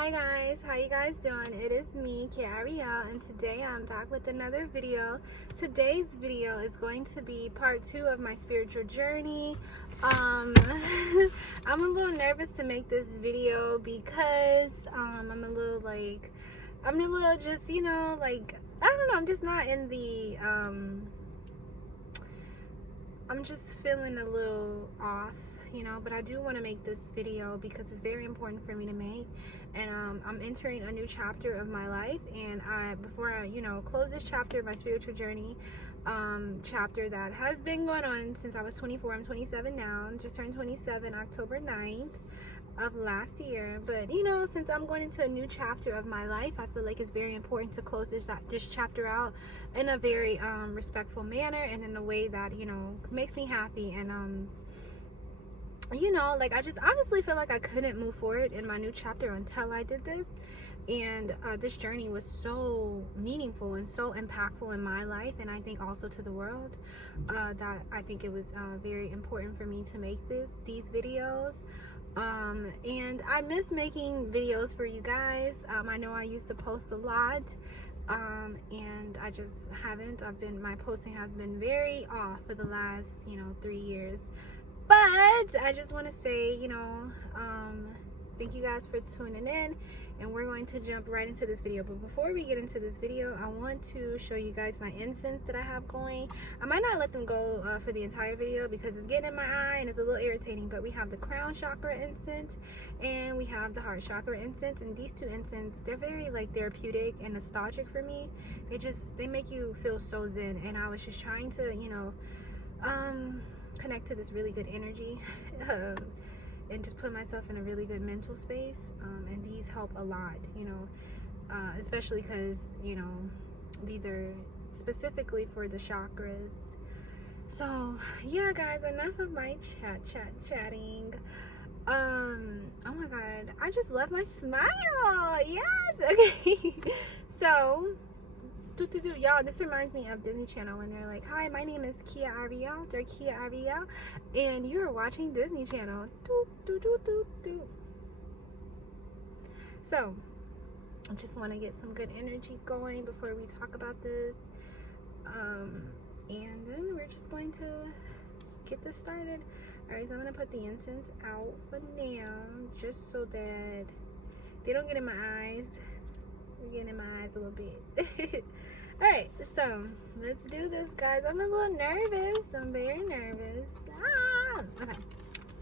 Hi guys, how you guys doing? It is me, Ariel, and today I'm back with another video. Today's video is going to be part 2 of my spiritual journey. I'm a little nervous to make this video because I'm a little just, I don't know, I'm just not in the I'm just feeling a little off, but I do want to make this video because it's very important for me to make. And I'm entering a new chapter of my life, and before I close this chapter of my spiritual journey, chapter that has been going on since I was 24. I'm 27 now, just turned 27 October 9th of last year. But since I'm going into a new chapter of my life, I feel like it's very important to close this chapter out in a very respectful manner, and in a way that makes me happy. And I just honestly feel like I couldn't move forward in my new chapter until I did this. And this journey was so meaningful and so impactful in my life, and I think also to the world, that I think it was very important for me to make these videos. And I miss making videos for you guys. I know I used to post a lot, and I just haven't. My posting has been very off for the last 3 years. But I just want to say, thank you guys for tuning in, and we're going to jump right into this video. But before we get into this video, I want to show you guys my incense that I have going. I might not let them go for the entire video because it's getting in my eye and it's a little irritating. But we have the crown chakra incense and we have the heart chakra incense, and these two incense, they're very therapeutic and nostalgic for me. They make you feel so zen, and I was just trying to connect to this really good energy, and just put myself in a really good mental space, and these help a lot, especially because these are specifically for the chakras. So yeah guys, enough of my chatting. Oh my god, I just love my smile. Yes. Okay. So y'all, this reminds me of Disney Channel when they're like, "Hi, my name is Kia Ariel, or Kia Ariel, and you are watching Disney Channel." So I just want to get some good energy going before we talk about this, and then we're just going to get this started. All right, so I'm gonna put the incense out for now, just so that they don't get in my eyes. They're getting in my eyes a little bit. Alright, so let's do this, guys. I'm a little nervous. I'm very nervous. Okay,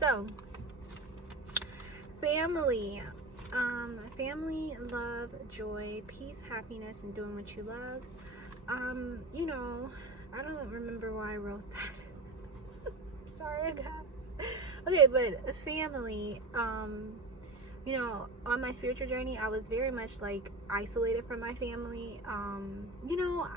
so family. Family, love, joy, peace, happiness, and doing what you love. I don't remember why I wrote that. Sorry, guys. Okay, but family, on my spiritual journey, I was very much isolated from my family.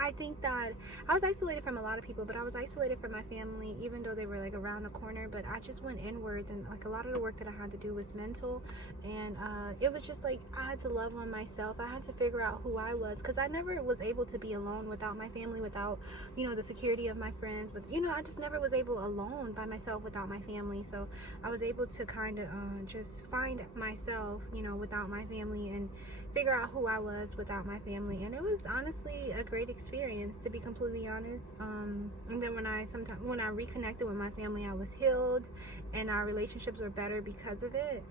I think that I was isolated from a lot of people, but I was isolated from my family even though they were around the corner. But I just went inwards, and a lot of the work that I had to do was mental, and it was just I had to love on myself. I had to figure out who I was, because I never was able to be alone without my family, without the security of my friends. But I just never was able alone by myself without my family. So I was able to kind of just find myself without my family, and figure out who I was without my family. And it was honestly a great experience, to be completely honest. And then when I reconnected with my family, I was healed, and our relationships were better because of it.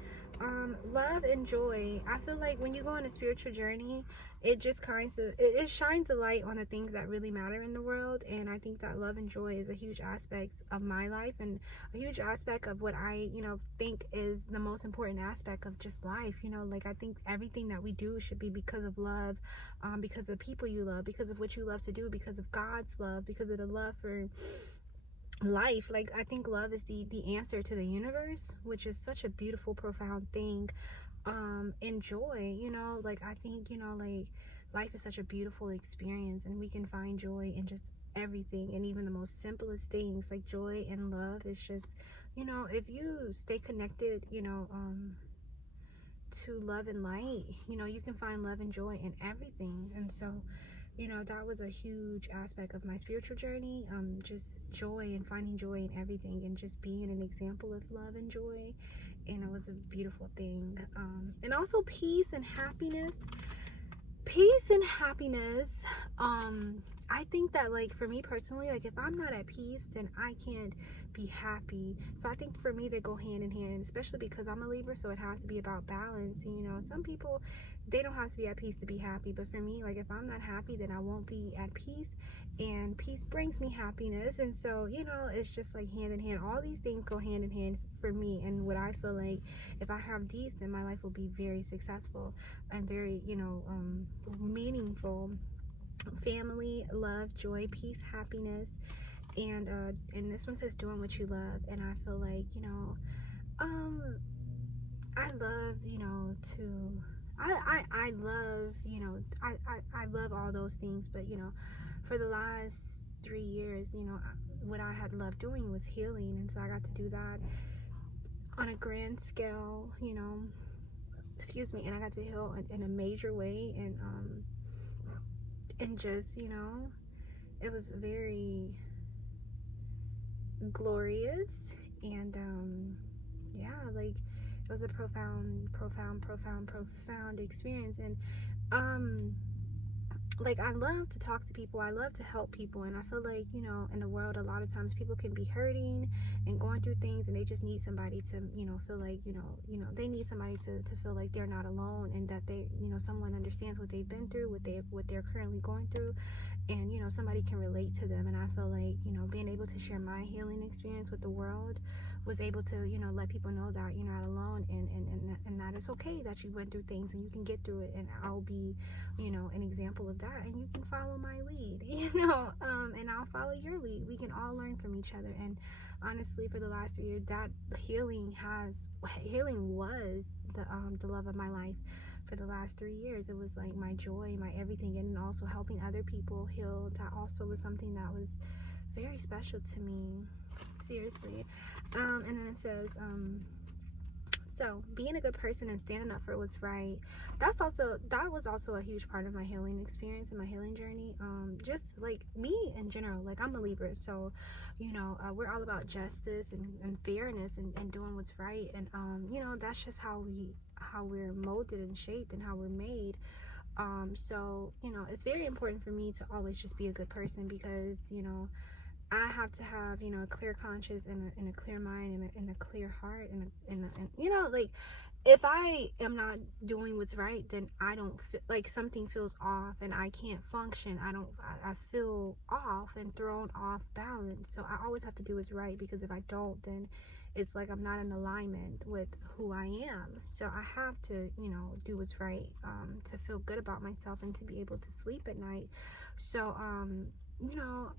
Love and joy. I feel like when you go on a spiritual journey, it shines a light on the things that really matter in the world. And I think that love and joy is a huge aspect of my life, and a huge aspect of what I think is the most important aspect of just life. I think everything that we do should be because of love, because of people you love, because of what you love to do, because of God's love, because of the love for life. I think love is the answer to the universe, which is such a beautiful, profound thing. And joy, I think life is such a beautiful experience, and we can find joy in just everything, and even the most simplest things. Joy and love is just if you stay connected to love and light, you can find love and joy in everything. And so that was a huge aspect of my spiritual journey, just joy and finding joy in everything, and just being an example of love and joy. and it was a beautiful thing. And also peace and happiness. Peace and happiness. I think that, like, for me personally, like, if I'm not at peace, then I can't be happy. So I think for me they go hand in hand, especially because I'm a Libra, so it has to be about balance. And, you know, some people, they don't have to be at peace to be happy, but for me, like, if I'm not happy, then I won't be at peace, and peace brings me happiness. And so, you know, it's just like hand in hand. All these things go hand in hand for me, and what I feel like, if I have these, then my life will be very successful and very, you know, meaningful. Family, love, joy, peace, happiness. And this one says doing what you love. And I feel like, you know, I love, you know, to I love, you know, I love all those things, but, you know, for the last 3 years, you know, what I had loved doing was healing, and so I got to do that on a grand scale, you know, excuse me, and I got to heal in a major way. And just, you know, it was very glorious. And yeah, like, it was a profound experience. And like, I love to talk to people, I love to help people, and I feel like, you know, in the world, a lot of times people can be hurting and going through things, and they just need somebody to, you know, feel like, you know, they need somebody to feel like they're not alone, and that they, you know, someone understands what they've been through, what they're currently going through, and, you know, somebody can relate to them. And I feel like, you know, being able to share my healing experience with the world was able to, you know, let people know that you're not alone, and that it's okay that you went through things and you can get through it, and I'll be, you know, an example of that, and you can follow my lead, you know, and I'll follow your lead. We can all learn from each other. And honestly, for the last 3 years, that healing was the love of my life. For the last 3 years, it was like my joy, my everything. And also helping other people heal, that also was something that was very special to me, seriously. And then it says, so being a good person and standing up for what's right, that was also a huge part of my healing experience and my healing journey. Just like me in general, like, I'm a Libra, so, you know, we're all about justice and fairness and doing what's right. And you know, that's just how we're molded and shaped and how we're made. So, you know, it's very important for me to always just be a good person, because, you know, I have to have, you know, a clear conscience and a clear mind and a clear heart and you know, like, if I am not doing what's right, then I don't feel like something feels off, and I can't function. I feel off and thrown off balance. So I always have to do what's right, because if I don't, then it's like I'm not in alignment with who I am. So I have to, you know, do what's right, to feel good about myself and to be able to sleep at night. So you know,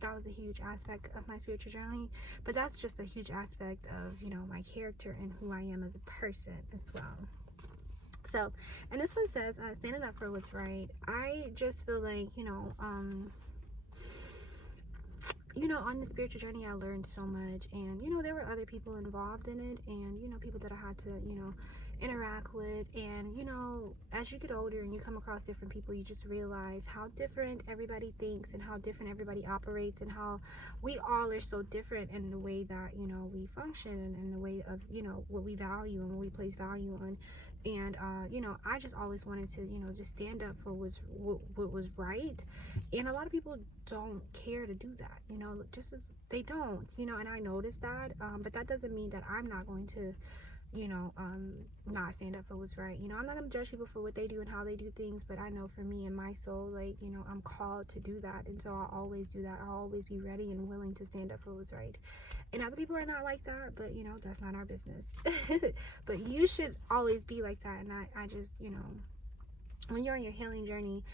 that was a huge aspect of my spiritual journey, but that's just a huge aspect of, you know, my character and who I am as a person as well. So, and this one says, standing up for what's right. I just feel like, you know, on the spiritual journey, I learned so much, and, you know, there were other people involved in it, and, you know, people that I had to, you know, interact with. And, you know, as you get older and you come across different people, you just realize how different everybody thinks and how different everybody operates, and how we all are so different in the way that, you know, we function, and in the way of, you know, what we value and what we place value on. And you know, I just always wanted to, you know, just stand up for what was right. And a lot of people don't care to do that, you know, just as they don't, you know, and I noticed that. But that doesn't mean that I'm not going to, you know, not stand up for what's right. You know, I'm not going to judge people for what they do and how they do things, but I know for me and my soul, like, you know, I'm called to do that, and so I'll always do that. I'll always be ready and willing to stand up for what's right. And other people are not like that, but, you know, that's not our business. But you should always be like that. And I just, you know, when you're on your healing journey,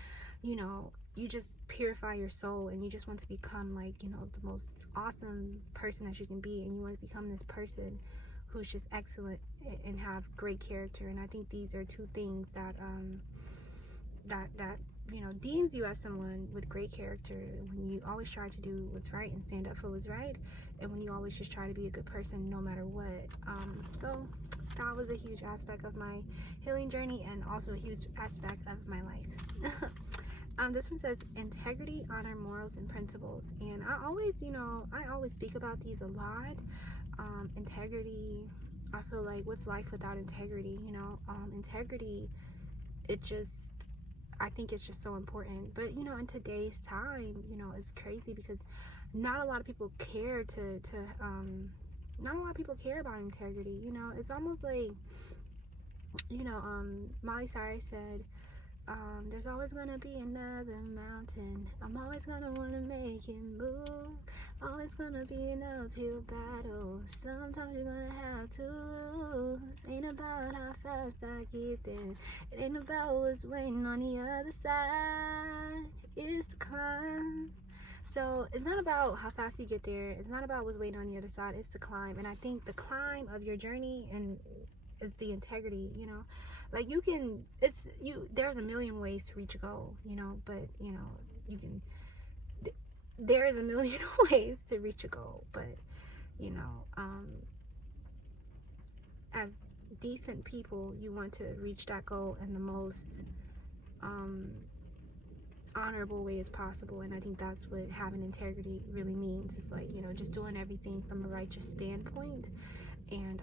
you know, you just purify your soul, and you just want to become, like, you know, the most awesome person that you can be, and you want to become this person who's just excellent and have great character. And I think these are two things that that you know, deems you as someone with great character, when you always try to do what's right and stand up for what's right, and when you always just try to be a good person no matter what. So that was a huge aspect of my healing journey, and also a huge aspect of my life. This one says integrity, honor, morals, and principles. And I always, you know, I always speak about these a lot. Integrity, I feel like, what's life without integrity? You know, integrity, it just, I think it's just so important. But you know, in today's time, you know, it's crazy because not a lot of people care not a lot of people care about integrity. You know, it's almost like, you know, Miley Cyrus said, there's always gonna be another mountain. I'm always gonna wanna make it move. Always gonna be an uphill battle. Sometimes you're gonna have to lose. Ain't about how fast I get there. It ain't about what's waiting on the other side. It's the climb. So it's not about how fast you get there. It's not about what's waiting on the other side. It's the climb. And I think the climb of your journey and is the integrity, you know. Like you can, there's a million ways to reach a goal, you know, but you know, there is a million ways to reach a goal, but you know, as decent people, you want to reach that goal in the most honorable way as possible. And I think that's what having integrity really means. It's like, you know, just doing everything from a righteous standpoint. And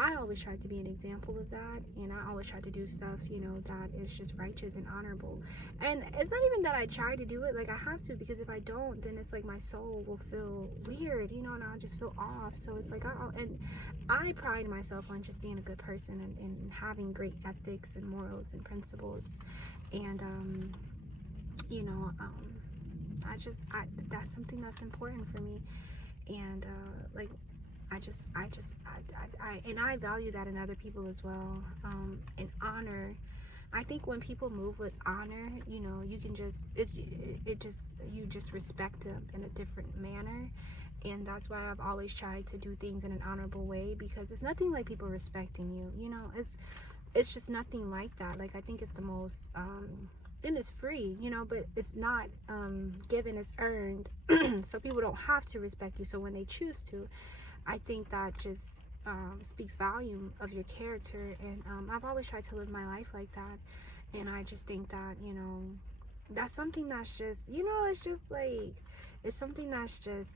I always try to be an example of that, and I always try to do stuff, you know, that is just righteous and honorable. And it's not even that I try to do it, like I have to, because if I don't, then it's like my soul will feel weird, you know, and I'll just feel off. So it's like, and I pride myself on just being a good person and having great ethics and morals and principles. And you know, that's something that's important for me. And like and I value that in other people as well. And honor, I think when people move with honor, you know, you can just you just respect them in a different manner. And that's why I've always tried to do things in an honorable way, because it's nothing like people respecting you, you know. It's just nothing like that. Like I think it's the most and it's free, you know, but it's not given, it's earned. So people don't have to respect you. So when they choose to, I think that just speaks volume of your character. And I've always tried to live my life like that. And I just think that, you know, that's something that's just, you know, it's just like, it's something that's just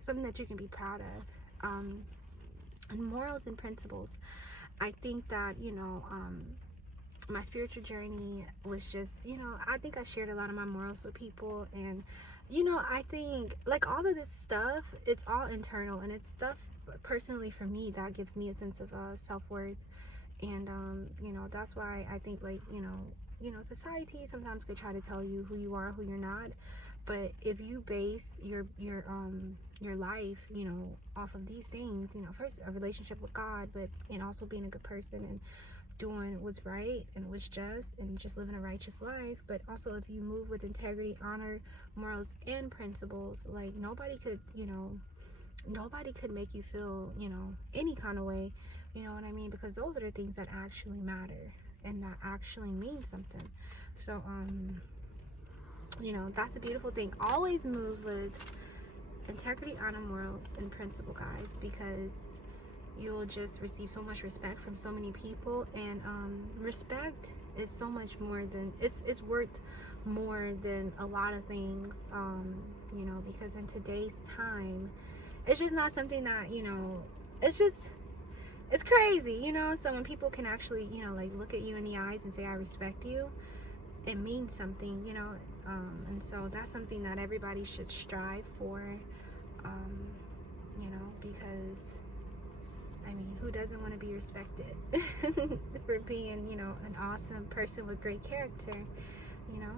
something that you can be proud of. And morals and principles, I think that, you know, my spiritual journey was just, you know, I think I shared a lot of my morals with people. And you know, I think like all of this stuff, it's all internal, and it's stuff personally for me that gives me a sense of self-worth. And you know, that's why I think, like, you know, society sometimes could try to tell you who you are, who you're not. But if you base your life, you know, off of these things, you know, first a relationship with God, but and also being a good person and doing what's right and what's just and just living a righteous life. But also if you move with integrity, honor, morals, and principles, like nobody could make you feel, you know, any kind of way, you know what I mean? Because those are the things that actually matter and that actually mean something. So you know, that's a beautiful thing. Always move with integrity, honor, morals, and principle, guys, because you'll just receive so much respect from so many people. And respect is so much more than it's worth more than a lot of things, you know, because in today's time it's just not something that, you know, it's crazy, you know. So when people can actually, you know, like look at you in the eyes and say I respect you, it means something, you know. And so that's something that everybody should strive for, you know, because I mean, who doesn't want to be respected for being, you know, an awesome person with great character, you know?